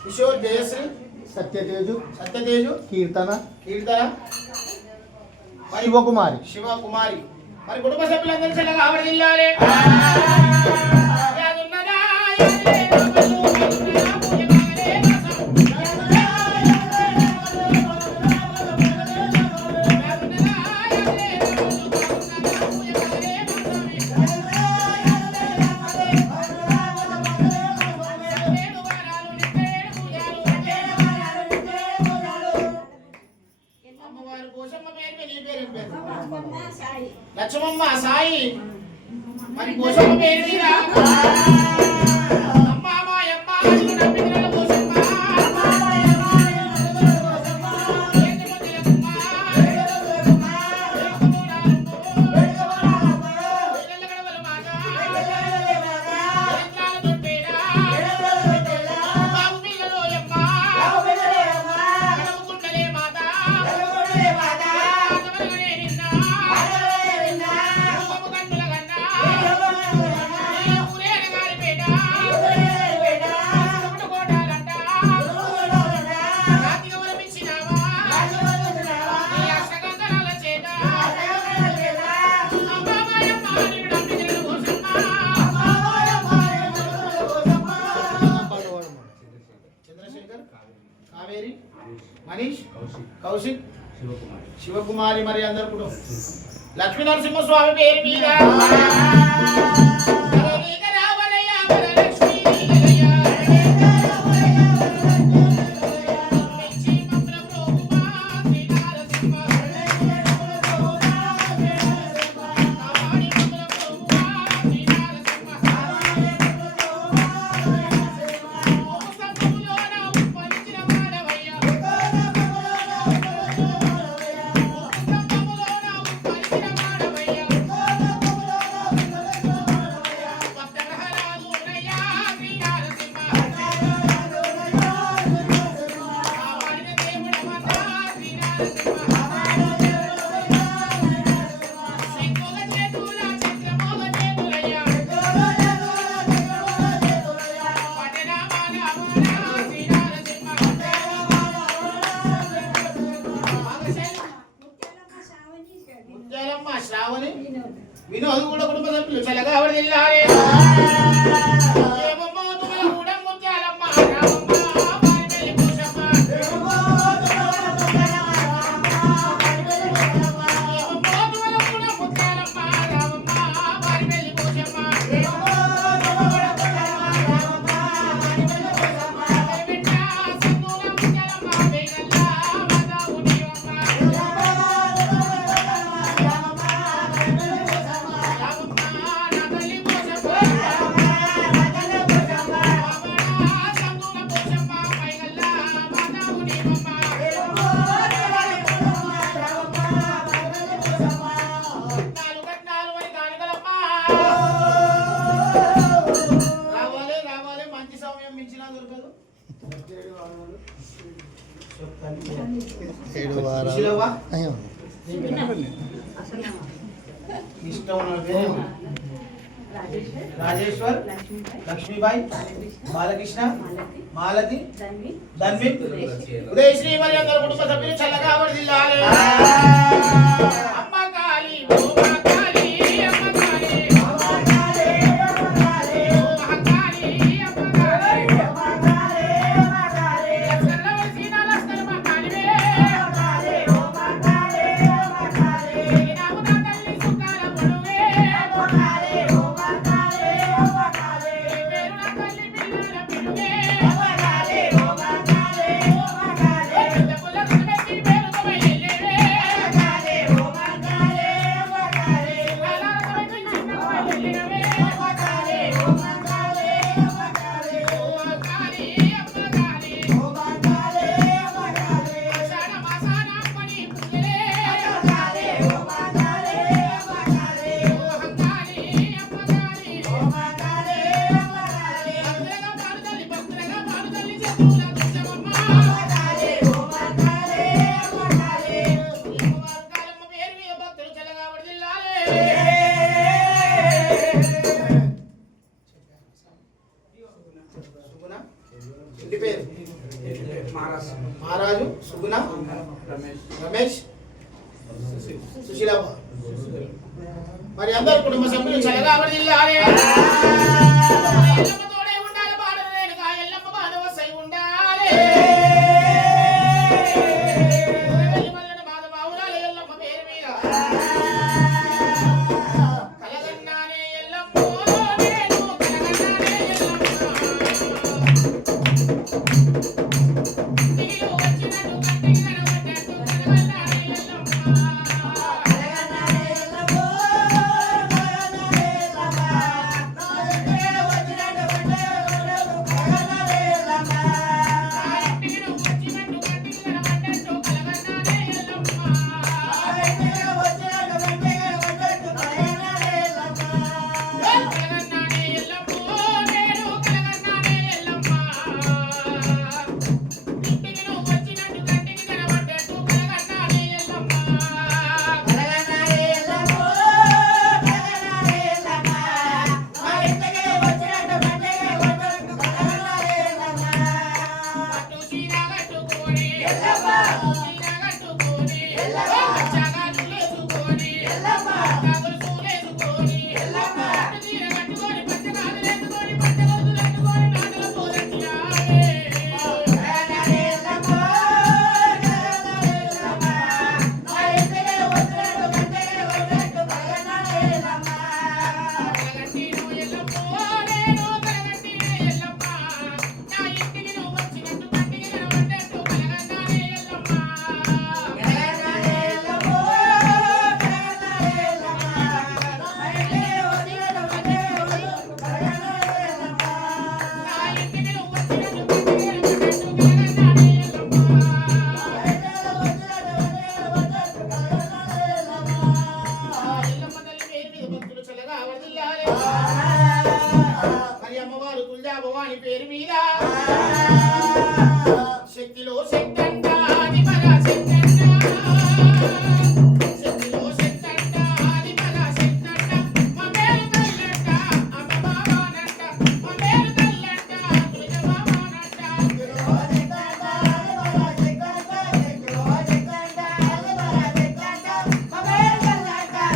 కిషోర్ జయశ్రీ సత్యతేజు కీర్తన శివకుమారి మరి కుటుంబ సభ్యులందరూ చల్లగా ఆవరిల్లాలి. లక్ష్మమ్మ సాయి మరి పోషమ్మ పేరు మీద అమ్మ మాయమ్మ నమ్మిన పోషమ్మ మనీష్ కౌశిక్ శివకుమారి మరి అందరు కూడా లక్ష్మీ నరసింహస్వామి పేరు మీద శ్రావణి వినోద్ కూడా కుటుంబ సభ్యులు చల్లగా ఆవరిల్లాలి. రాజేశ్వర్ లక్ష్మీబాయి బాలకృష్ణ మాలతి ధన్వి ఉదయశ్రీ మరి అందరు కుటుంబ సభ్యులు చల్లగా ఆవరిల్లాలి. సుశీలమ్మ మరి అందరు కుటుంబ సభ్యులు చల్లగా వర్ధిల్లాలి. ఎల్లమ్మ తోడే ఉండాలి, బాధలు రేణుకా ఎల్లమ్మ బాధవసై ఉండాలి. మల్లన బాధ బావురాలి ఎల్లమ్మ పేరు మీద కలగన్నానే ఎల్లమ్మ నేను కలగన్నానే ఎల్లమ్మ నీలో వచ్చినట్టు కంటికి కనబడ్డట్టు కలగన్నానే ఎల్లమ్మ మరి అమ్మవారు తుల్జా భవాని పేరు మీద శక్తిలో శక్తంట ఆది పరాశక్తంట శక్తిలో శక్తంట ఆది పరాశక్తంట మమేలు తల్లంట అమ్మవానంట మమేలు తల్లంట తుల్జా భవానంట శక్తిలో శక్తంట ఆది పరాశక్తంట శక్తిలో శక్తంట ఆది పరాశక్తంట మమేలు తల్లంట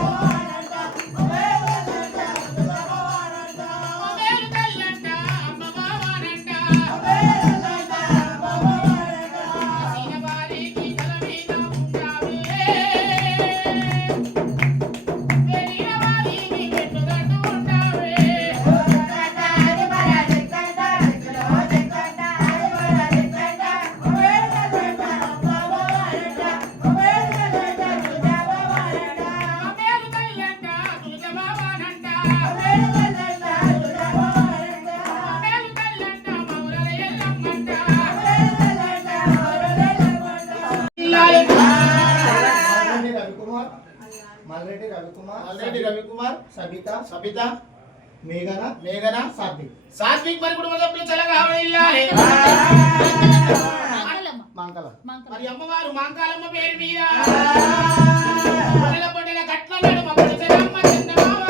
అమ్మవానంట మమేలు తల్లంట తుల్జా భవానంట మమేలు తల్లంట అమ్మవానంట మల్రెడ్డి రవికుమార్ మల్రెడ్డి రవికుమార్ సబిత మేఘన సాత్విక్ సాత్విక్ మరి కుటుంబ సభ్యులు చల్లగా వర్ధిల్లాలి. మంగళ మరి అమ్మవారు మాంకాలమ్మ పేరు మీద పొడల పొడల గట్ల నడుమ పొడిచెరమ్మ చందమామ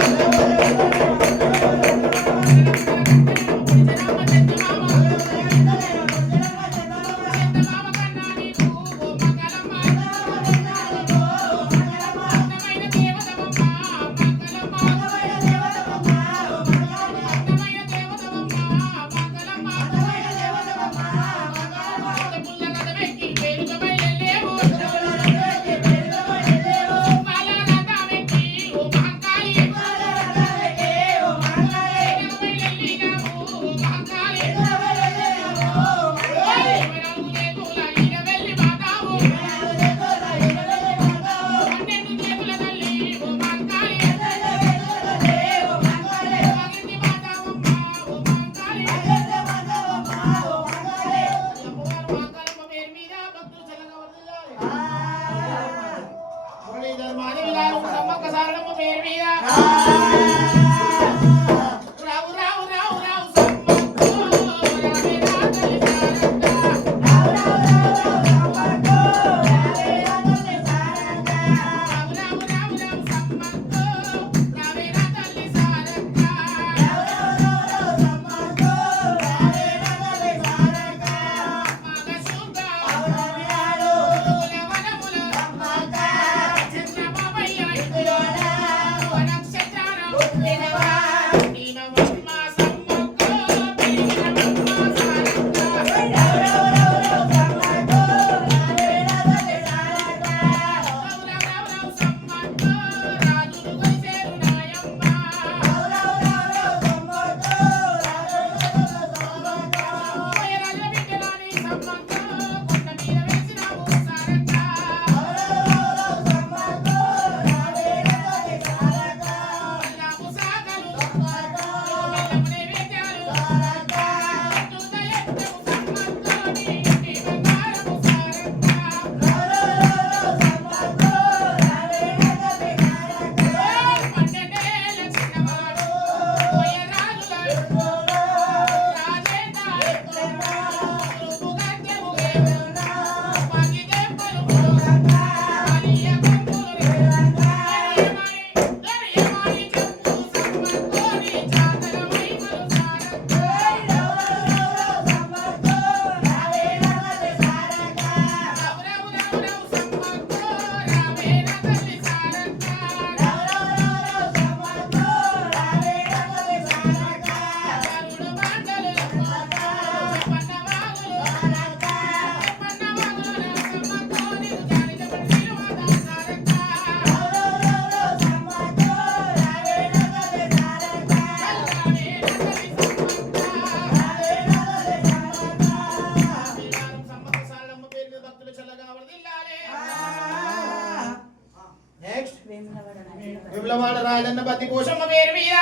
వేములవాడ రాజన్న బతి కోశమ్మ పేరు మీద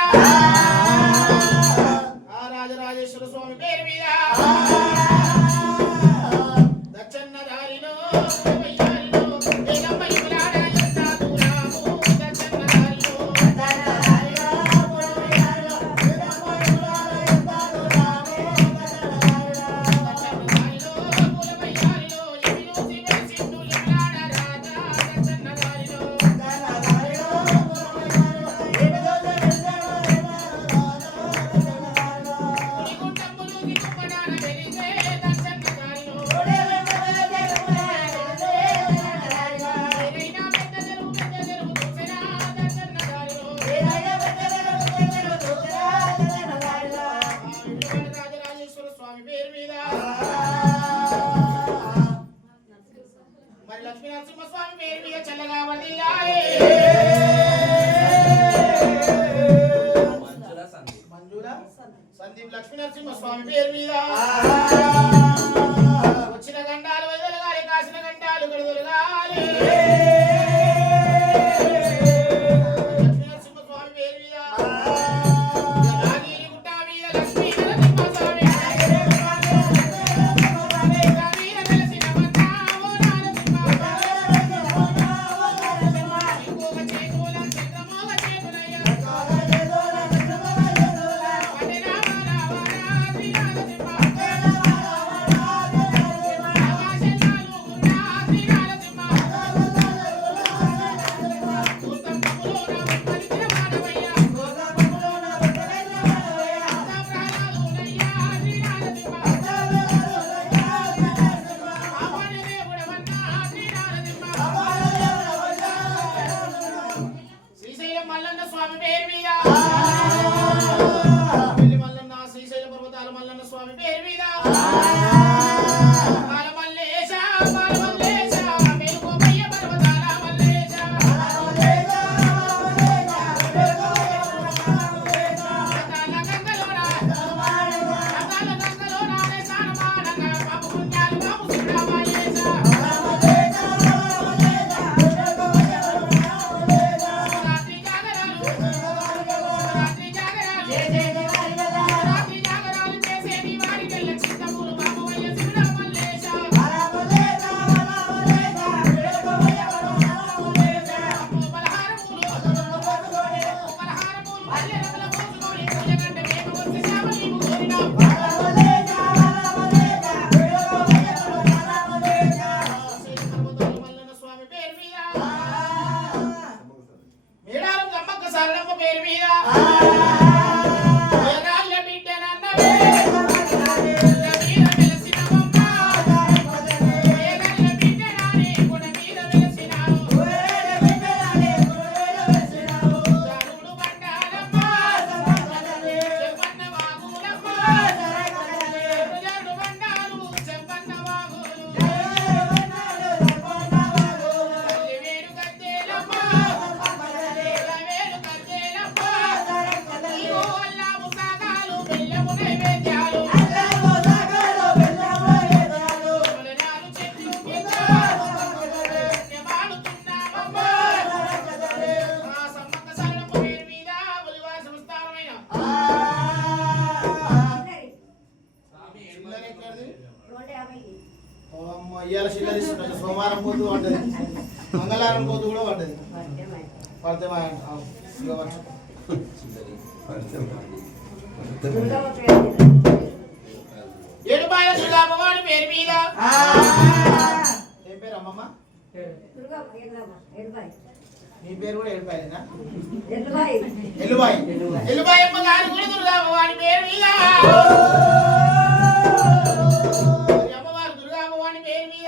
ఆ రాజరాజేశ్వర స్వామి పేరు మీద దచ్చన్న దారిలో వయ్యారిలో వేగమ్మ ఇములాడ ఎంత దూరాము దచ్చన్న దారిలో మరి లక్ష్మీ నరసింహస్వామి పేరు మీద చల్లగా వర్ధిల్లాలి. మంజుల సందీప్ లక్ష్మీ నరసింహస్వామి పేరు మీద వచ్చిన గంటాలు వదలగాలి, కాసిన గంటాలు గడుదలగాలి. లక్ష్మీ నరసింహస్వామి పేరు మీద రాగిరి గుట్ట మీద లక్ష్మీ నరసింహస్వామి మల్లన్న స్వామి పేరు మీద మల్లన్న శ్రీశైల పర్వతాల మల్లన్న స్వామి పేరు మీద బాలమల్లేశ బాలమల్లేశ మేలుకోమయ్య పర్వతాల మల్లేశ గంగలోన సానమానంగా పాప పుణ్యాలు బాబు సుబ్రహ్మణ్యేశ పేరు మీద ఇవాళ శిల్లరిస్తుంట సోమవారం పోతూ పడ్డది, మంగళవారం పోతూ కూడా పడ్డది. పడితే ఏడుపాయల దుర్గామ్మవాడి పేరు మీద ఏం పేరు అమ్మమ్మ? నీ పేరు కూడా ఏడుపాయలేనా? ఎల్లుబాయి. ఎల్లుబాయి అమ్మ గారి కూడా దుర్గామ్మవాడి పేరు మీద అమ్మవారు దుర్గామ్మవాడి పేరు మీద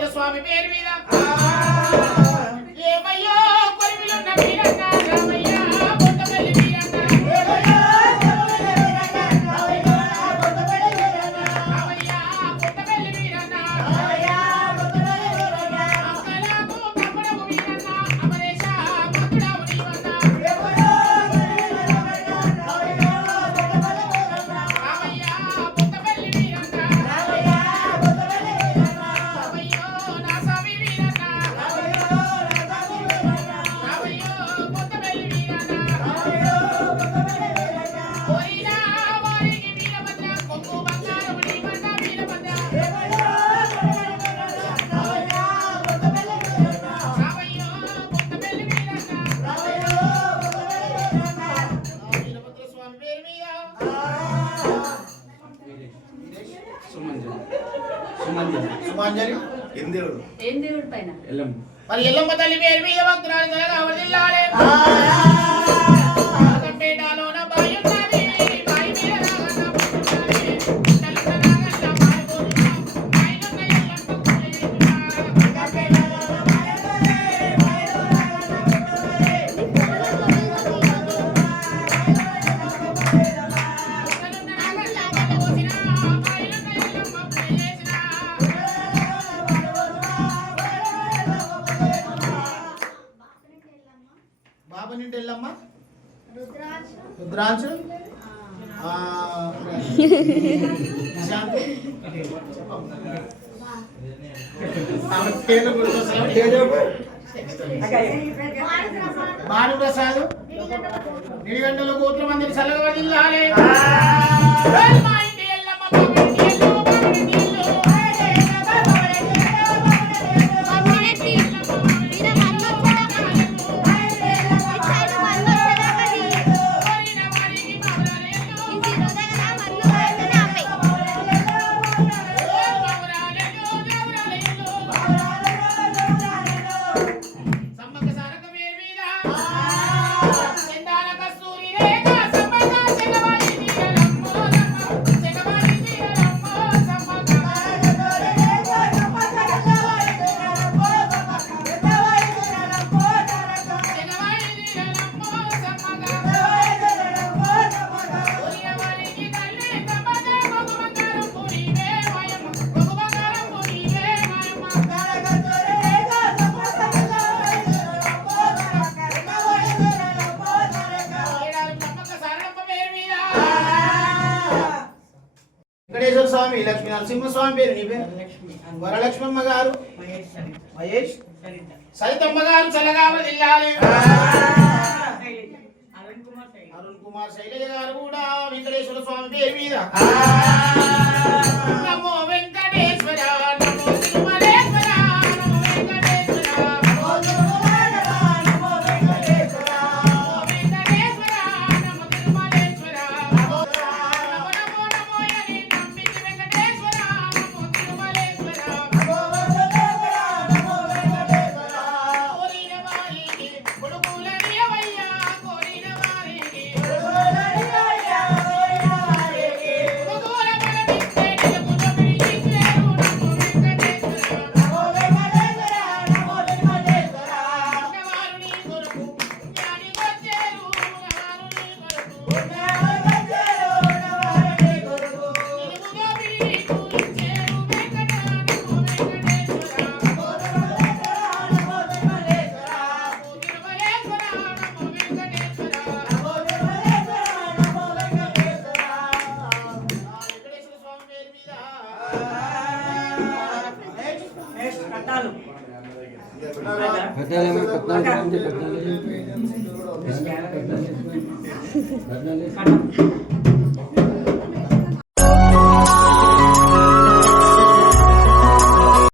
వీరభద్ర స్వామి పేరు మీద ఏమయ్యో కొరివిలున్న వీరన్న రామయ్య బొట్టబెల్లి వీరన్న రామయ్య బొట్టబెల్లి వీరన్న అక్కలకు కప్పడము వీరన్న అమరేశ మకుడము నీవన్న రామయ్య బొట్టబెల్లి వీరన్న రామయ్యో నా స్వామి వీరన్న రామయ్యో బొట్టబెల్లి వీరన్న కోరిన వారికి వీరభద్ర కొంగు బంగారము నీవన్న వీరభద్ర రామయ్యో బొట్టబెల్లి వీరన్న వీరభద్ర స్వామి పేరు మీద సుమాంజలి ఏం దేవుడి పైన మరి ఎల్లమ్మ తల్లి పేరు మీద భక్తురాలు కలగా వర్ధిల్లాలే పేటలోన బాయి ఉన్నది బాయి మీద రాగన్న పుట్టున్నది తల్లిన నాగన్న బాయి పోతున్నా బాయిలున్న ఎల్లమ్మ పుట్టేస్తున్నా తల్లిన నాగన్న బాయి పోసినా బాయిలున్న ఎల్లమ్మ పుట్టేసినా బాబు నింటి ఎల్లమ్మ రుద్రాంశు శాంతి భానుప్రసాద్ నిడిగంటల కోట్ల మందిని చల్లగా జిల్లాలే మా ఇంటి ఎల్లమ్మ బాబు ఇంటి ఎల్లు బాబు ఇంటి ఎల్లు సమ్మక్క సారక్క పేరు మీద చందాల కస్తూరి రేఖ సమ్మక్క చెగవాడి తీరలమ్మో చెగవాడి తీరలమ్మో సమ్మక్క చెగవాడి తీరలమ్మో సమ్మక్క పూరియవారికి తల్లి సమ్మక్క గోగుబంగారం పూరివే మాయమ్మ గోగుబంగారం పూరివే మాయమ్మ వెంకటేశ్వర స్వామి లక్ష్మీ నరసింహస్వామి పేరు నీ పేరు వరలక్ష్మమ్మ గారు మహేష్ సరితమ్మ గారు చల్లగా వర్ధిల్లాలి అరుణ్ కుమార్ శైలజ గారు కూడా వెంకటేశ్వర స్వామి పేరు మీద నమో వెంకటేశ్వర నమో తిరుమలేశ్వర నమో వెంకటేశ్వర నమో వెంకటేశ్వర నమో తిరుమలేశ్వర నమో నమో నమో యని నమ్మితి వెంకటేశ్వర నమో తిరుమలేశ్వర కోరిన వారికి కొడుకులనియవయ్యా కోరిన వారికి కొడుకుల బలమిస్తే నిలుపున పిలిచేరు నమో వెంకటేశ్వర ఉన్నవారు నీ కొరకు జ్ఞాని వచ్చేరు ఉన్నవారు నీ కొరకు నిలుపుగా పిలి పూజించేరు వెంకట నమో వెంకటేశ్వర తిరుమలేశ్వర నమో వెంకటేశ్వర వెంకటేశ్వర స్వామి పేరు మీద పెట్టాలేమో 14 మంది పెట్టాలి.